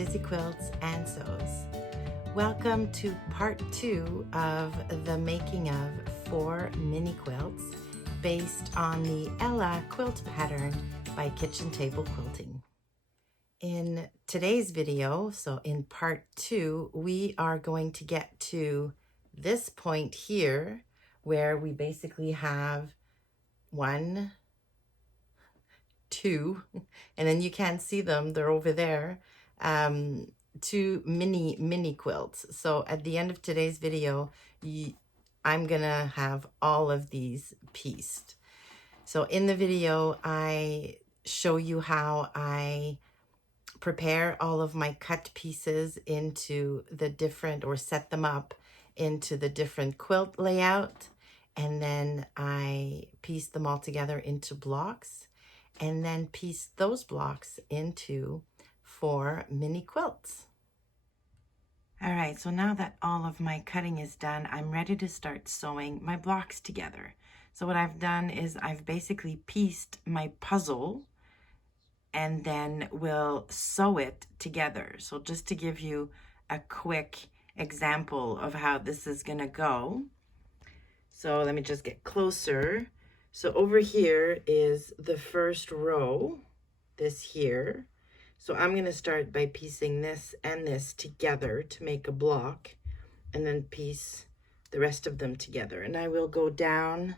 Dizzy Quilts and Sews. Welcome to part 2 of the making of 4 mini quilts based on the Ella quilt pattern by Kitchen Table Quilting. In today's video, so in part 2, we are going to get to this point here where we basically have 1, 2, and then you can't see them, they're over there, 2 mini quilts. So at the end of today's video, I'm gonna have all of these pieced. So in the video, I show you how I prepare all of my cut pieces into the different, or set them up into the different quilt layout, and then I piece them all together into blocks, and then piece those blocks into 4 mini quilts. All right, so now that all of my cutting is done, I'm ready to start sewing my blocks together. So what I've done is I've basically pieced my puzzle and then we'll sew it together. So just to give you a quick example of how this is gonna go. So let me just get closer. So over here is the first row, this here. So I'm gonna start by piecing this and this together to make a block, and then piece the rest of them together. And I will go down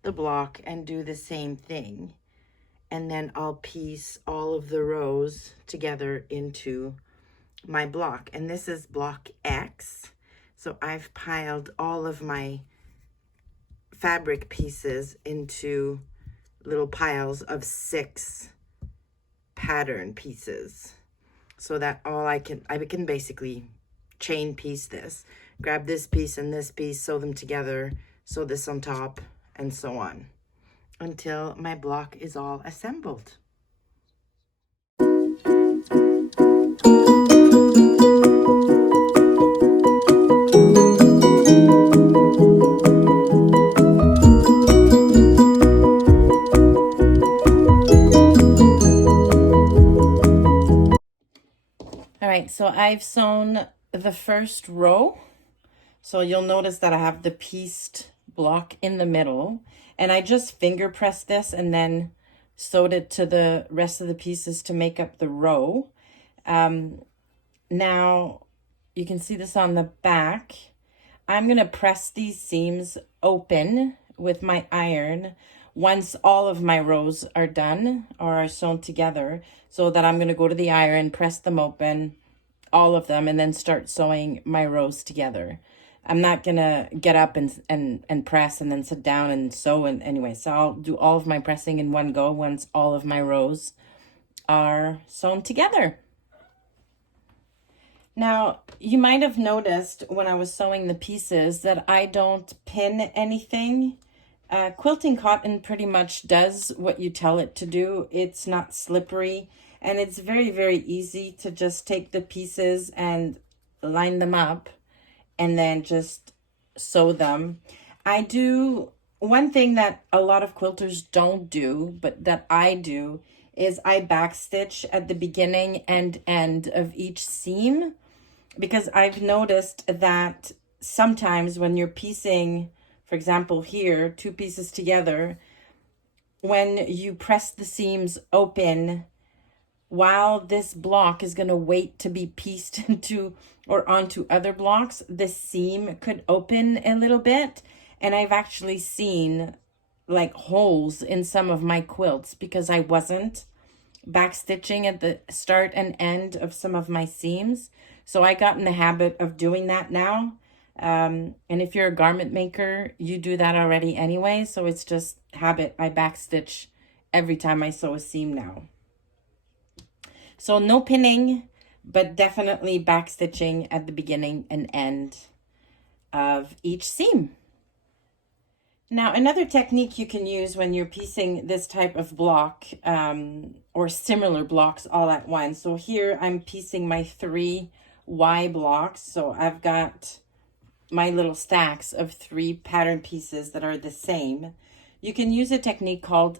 the block and do the same thing. And then I'll piece all of the rows together into my block. And this is block X. So I've piled all of my fabric pieces into little piles of 6 pattern pieces, so that I can basically chain piece this, grab this piece and this piece, sew them together, sew this on top, and so on until my block is all assembled. All right, so I've sewn the first row. So you'll notice that I have the pieced block in the middle, and I just finger pressed this and then sewed it to the rest of the pieces to make up the row. Now you can see this on the back. I'm gonna press these seams open with my iron once all of my rows are done or are sewn together, so that I'm gonna go to the iron, press them open, all of them, and then start sewing my rows together. I'm not gonna get up and press and then sit down and sew. And anyway, so I'll do all of my pressing in one go once all of my rows are sewn together. Now, you might have noticed when I was sewing the pieces that I don't pin anything. Quilting cotton pretty much does what you tell it to do. It's not slippery, and it's very, very easy to just take the pieces and line them up and then just sew them. I do one thing that a lot of quilters don't do, but that I do, is I backstitch at the beginning and end of each seam, because I've noticed that sometimes when you're piecing, for example here, 2 pieces together, when you press the seams open, while this block is going to wait to be pieced into or onto other blocks, the seam could open a little bit. And I've actually seen like holes in some of my quilts because I wasn't backstitching at the start and end of some of my seams. So I got in the habit of doing that now. And if you're a garment maker, you do that already anyway. So it's just habit. I backstitch every time I sew a seam now. So no pinning, but definitely backstitching at the beginning and end of each seam. Now, another technique you can use when you're piecing this type of block, or similar blocks all at once. So here I'm piecing my 3 Y blocks. So I've got my little stacks of 3 pattern pieces that are the same. You can use a technique called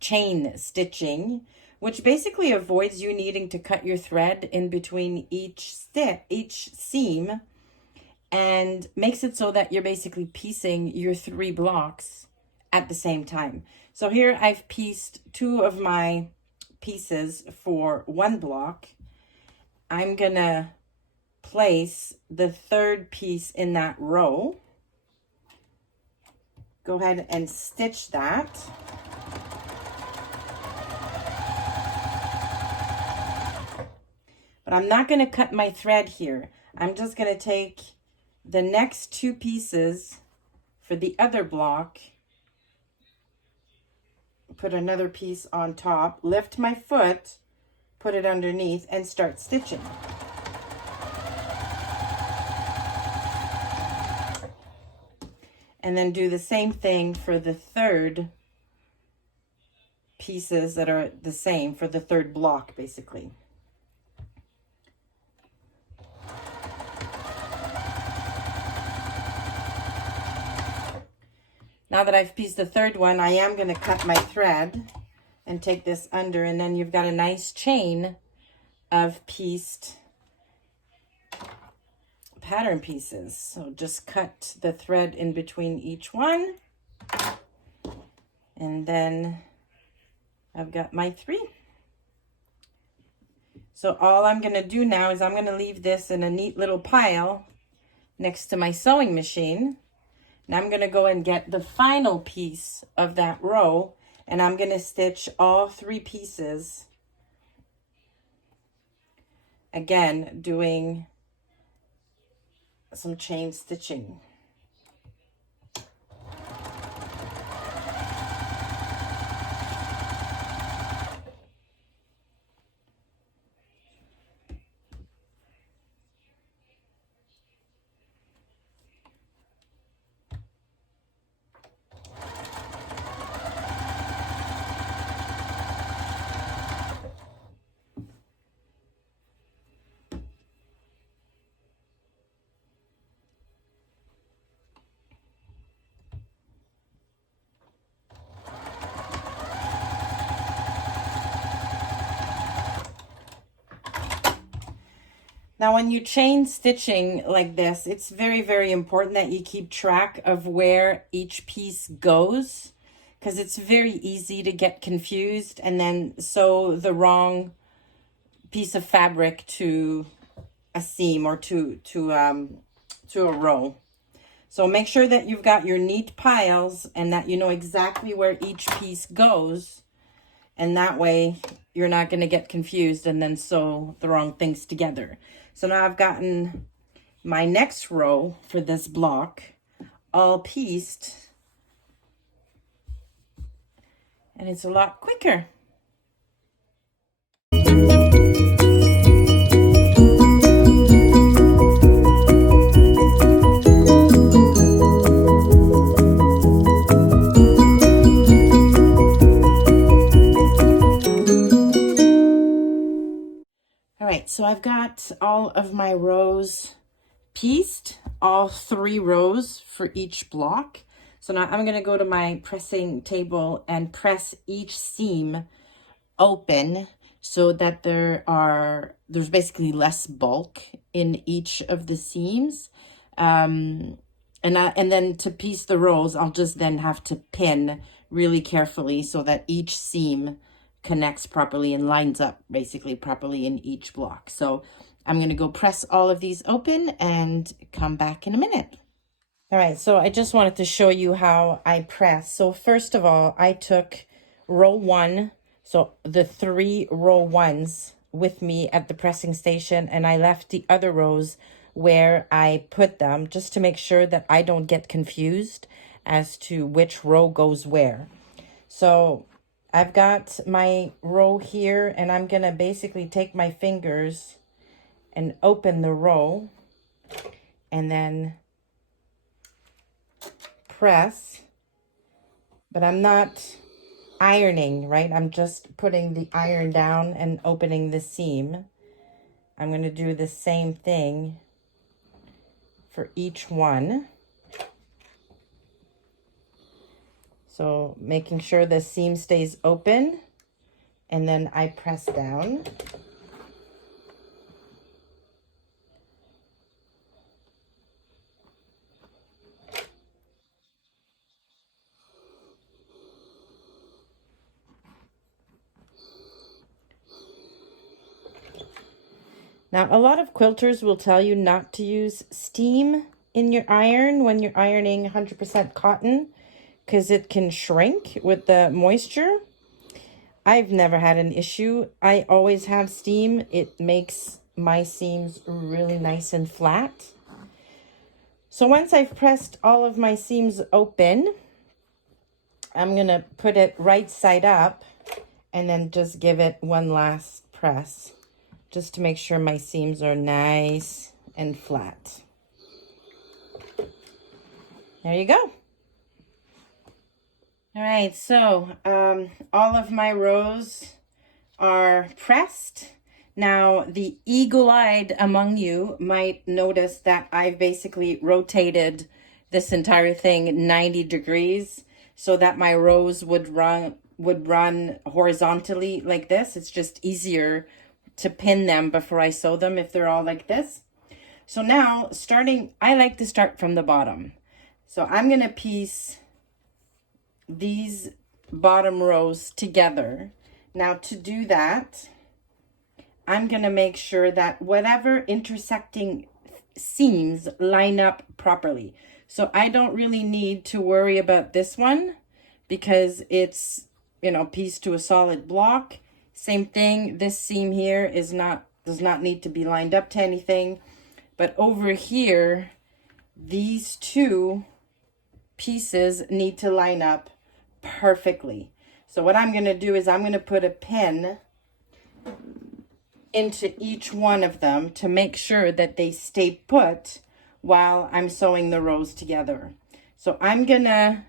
chain stitching, which basically avoids you needing to cut your thread in between each seam, and makes it so that you're basically piecing your 3 blocks at the same time. So here I've pieced 2 of my pieces for 1 block. I'm gonna place the 3rd piece in that row. Go ahead and stitch that. But I'm not gonna cut my thread here. I'm just gonna take the next 2 pieces for the other block, put another piece on top, lift my foot, put it underneath, and start stitching. And then do the same thing for the 3rd pieces that are the same for the 3rd block, basically. Now that I've pieced the 3rd one, I am going to cut my thread and take this under, and then you've got a nice chain of pieced pattern pieces. So just cut the thread in between each one, and then I've got my 3. So all I'm going to do now is I'm going to leave this in a neat little pile next to my sewing machine. And I'm going to go and get the final piece of that row, and I'm going to stitch all 3 pieces. Again, doing some chain stitching. Now, when you chain stitching like this, it's very, very important that you keep track of where each piece goes, because it's very easy to get confused and then sew the wrong piece of fabric to a seam or to a row. So make sure that you've got your neat piles and that you know exactly where each piece goes, and that way you're not going to get confused and then sew the wrong things together. So now I've gotten my next row for this block all pieced, and it's a lot quicker. So I've got all of my rows pieced, all 3 rows for each block. So now I'm going to go to my pressing table and press each seam open so that there's basically less bulk in each of the seams. And then to piece the rows, I'll just then have to pin really carefully so that each seam connects properly and lines up basically properly in each block. So I'm going to go press all of these open and come back in a minute. All right, so I just wanted to show you how I press. So first of all, I took row 1, so the 3 row 1s with me at the pressing station, and I left the other rows where I put them just to make sure that I don't get confused as to which row goes where. So I've got my row here, and I'm going to basically take my fingers and open the row and then press, but I'm not ironing, right? I'm just putting the iron down and opening the seam. I'm going to do the same thing for each one. So making sure the seam stays open and then I press down. Now, a lot of quilters will tell you not to use steam in your iron when you're ironing 100% cotton because it can shrink with the moisture. I've never had an issue. I always have steam. It makes my seams really nice and flat. So once I've pressed all of my seams open, I'm going to put it right side up and then just give it one last press, just to make sure my seams are nice and flat. There you go. All right, so all of my rows are pressed. Now, the eagle-eyed among you might notice that I've basically rotated this entire thing 90 degrees so that my rows would run horizontally like this. It's just easier to pin them before I sew them if they're all like this. So now, I like to start from the bottom. So I'm going to piece these bottom rows together. Now to do that, I'm going to make sure that whatever intersecting seams line up properly. So I don't really need to worry about this one because it's, pieced to a solid block. Same thing, this seam here does not need to be lined up to anything. But over here, these two pieces need to line up perfectly. So what I'm going to do is I'm going to put a pin into each one of them to make sure that they stay put while I'm sewing the rows together. So I'm going to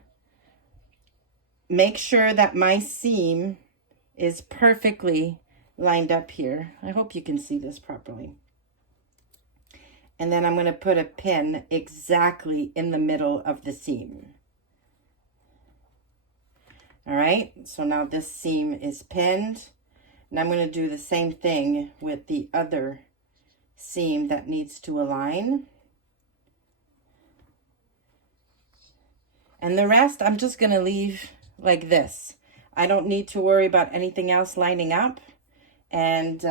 make sure that my seam is perfectly lined up here. I hope you can see this properly. And then I'm going to put a pin exactly in the middle of the seam. All right, so now this seam is pinned, and I'm going to do the same thing with the other seam that needs to align. And the rest I'm just going to leave like this. I don't need to worry about anything else lining up, and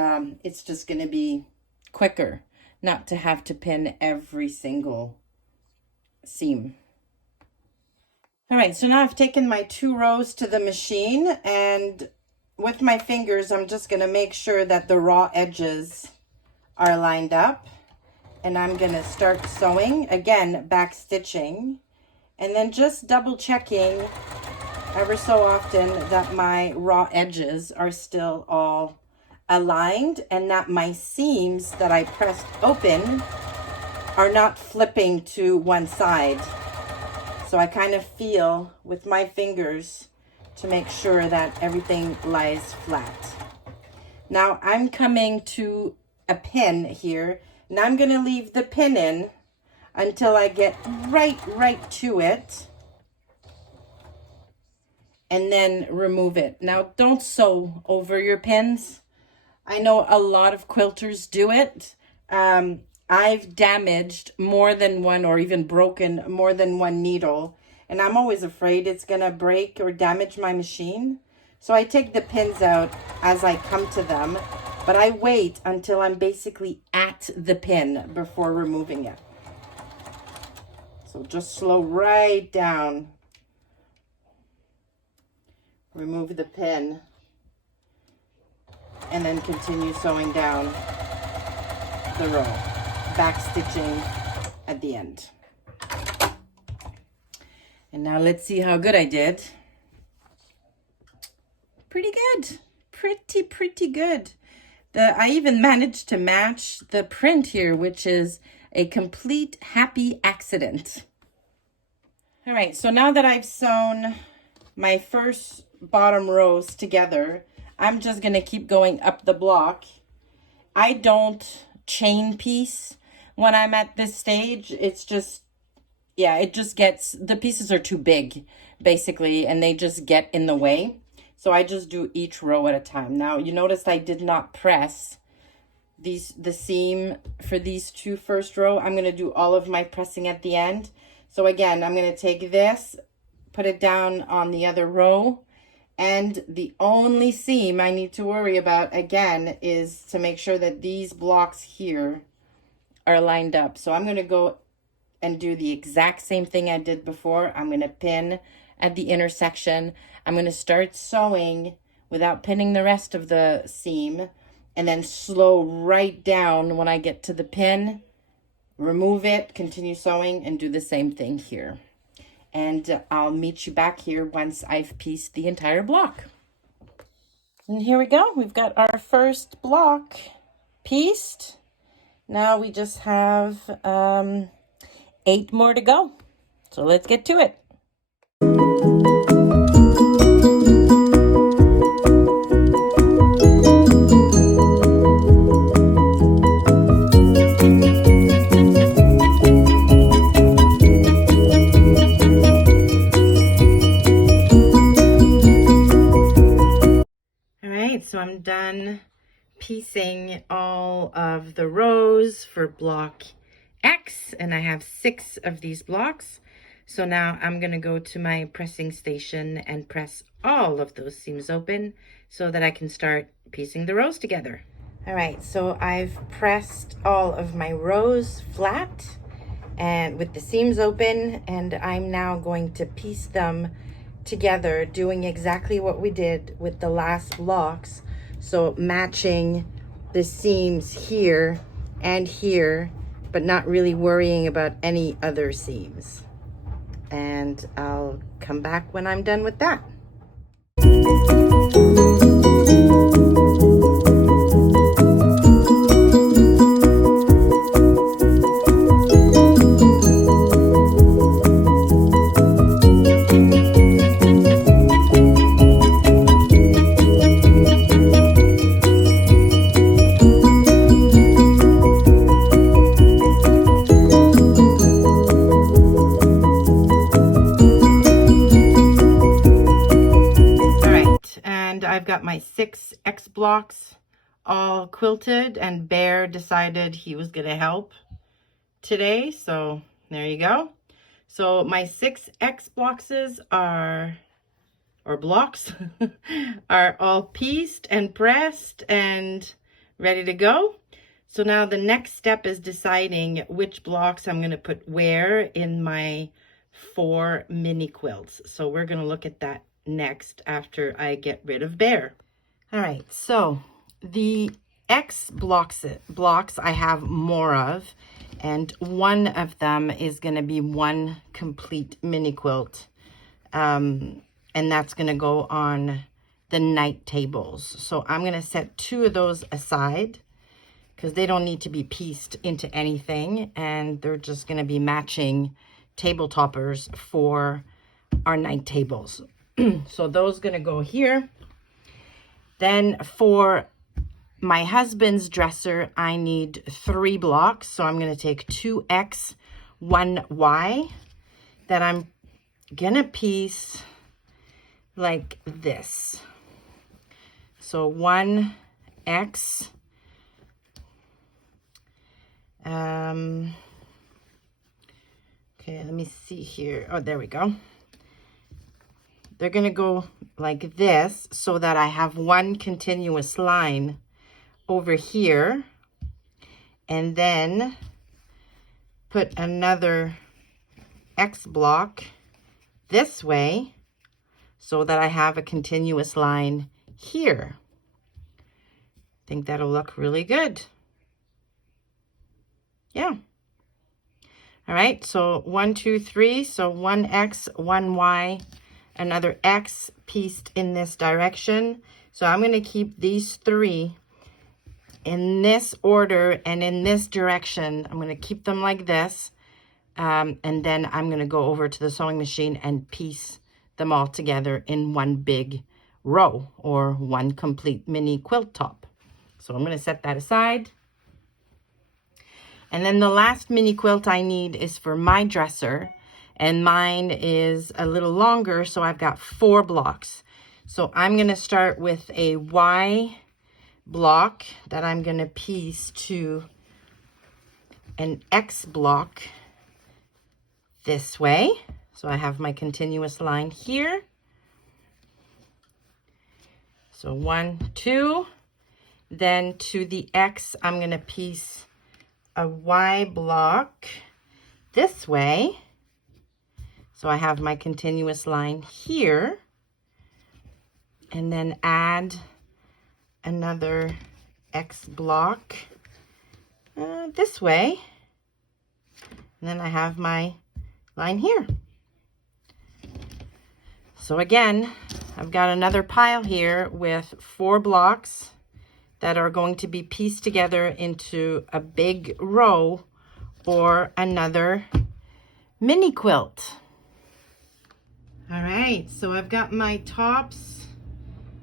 it's just going to be quicker not to have to pin every single seam. All right, so now I've taken my 2 rows to the machine, and with my fingers, I'm just going to make sure that the raw edges are lined up. And I'm going to start sewing, again, back stitching, and then just double checking ever so often that my raw edges are still all aligned and that my seams that I pressed open are not flipping to one side. So I kind of feel with my fingers to make sure that everything lies flat. Now I'm coming to a pin here, and I'm going to leave the pin in until I get right to it, and then remove it. Now don't sew over your pins. I know a lot of quilters do it. I've damaged more than one or even broken more than one needle, and I'm always afraid it's gonna break or damage my machine. So I take the pins out as I come to them, but I wait until I'm basically at the pin before removing it. So just slow right down. Remove the pin, and then continue sewing down the row, back stitching at the end. And now let's see how good I did. Pretty good, pretty good. I even managed to match the print here, which is a complete happy accident. All right, so now that I've sewn my first bottom rows together, I'm just gonna keep going up the block. I don't chain piece when I'm at this stage. It's just, yeah, it just gets, the pieces are too big basically, and they just get in the way. So I just do each row at a time. Now you notice I did not press the seam for these two first row. I'm going to do all of my pressing at the end. So again, I'm going to take this, put it down on the other row, and the only seam I need to worry about again is to make sure that these blocks here are lined up. So I'm going to go and do the exact same thing I did before. I'm going to pin at the intersection. I'm going to start sewing without pinning the rest of the seam, and then slow right down when I get to the pin, remove it, continue sewing, and do the same thing here. And I'll meet you back here once I've pieced the entire block. And here we go. We've got our first block pieced. Now we just have 8 more to go. So let's get to it. So I'm done piecing all of the rows for block X, and I have 6 of these blocks. So now I'm going to go to my pressing station and press all of those seams open so that I can start piecing the rows together. All right, so I've pressed all of my rows flat and with the seams open, and I'm now going to piece them together, doing exactly what we did with the last blocks. So matching the seams here and here, but not really worrying about any other seams. And I'll come back when I'm done with that. I've got my 6 X blocks all quilted, and Bear decided he was going to help today. So there you go. So my 6 X boxes are all pieced and pressed and ready to go. So now the next step is deciding which blocks I'm going to put where in my 4 mini quilts. So we're going to look at that next after I get rid of Bear. All right, so the X blocks I have more of, and one of them is going to be one complete mini quilt, and that's going to go on the night tables. So I'm going to set 2 of those aside because they don't need to be pieced into anything, and they're just going to be matching table toppers for our night tables. So those going to go here. Then for my husband's dresser, I need 3 blocks. So I'm going to take 2X, 1Y that I'm going to piece like this. So 1X. Okay, let me see here. Oh, there we go. They're going to go like this so that I have one continuous line over here, and then put another X block this way so that I have a continuous line here. I think that'll look really good. Yeah. All right, so 1, 2, 3. So 1X, 1Y. Another X pieced in this direction. So I'm going to keep these 3 in this order and in this direction. I'm going to keep them like this. And then I'm going to go over to the sewing machine and piece them all together in one big row or one complete mini quilt top. So I'm going to set that aside. And then the last mini quilt I need is for my dresser. And mine is a little longer, so I've got 4 blocks. So I'm going to start with a Y block that I'm going to piece to an X block this way. So I have my continuous line here. So 1, 2. Then to the X, I'm going to piece a Y block this way. So I have my continuous line here. And then add another X block this way. And then I have my line here. So again, I've got another pile here with 4 blocks that are going to be pieced together into a big row or another mini quilt. All right, so I've got my tops.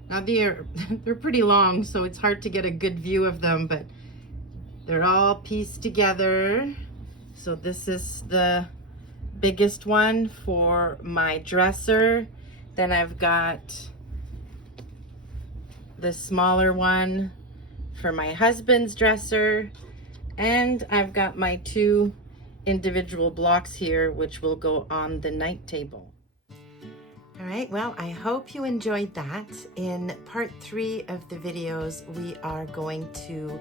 Now they're pretty long, so it's hard to get a good view of them, but they're all pieced together. So this is the biggest one for my dresser. Then I've got the smaller one for my husband's dresser. And I've got my 2 individual blocks here, which will go on the night table. All right, well, I hope you enjoyed that. In part 3 of the videos, we are going to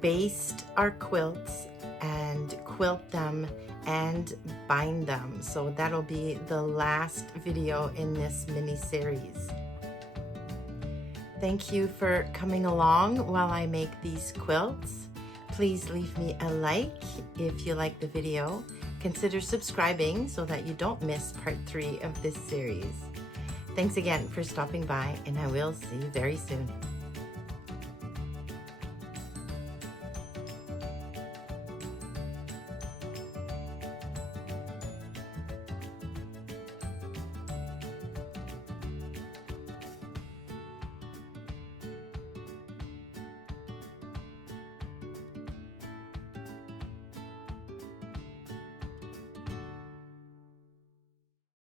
baste our quilts and quilt them and bind them. So that'll be the last video in this mini series. Thank you for coming along while I make these quilts. Please leave me a like if you like the video. Consider subscribing so that you don't miss part 3 of this series. Thanks again for stopping by, and I will see you very soon.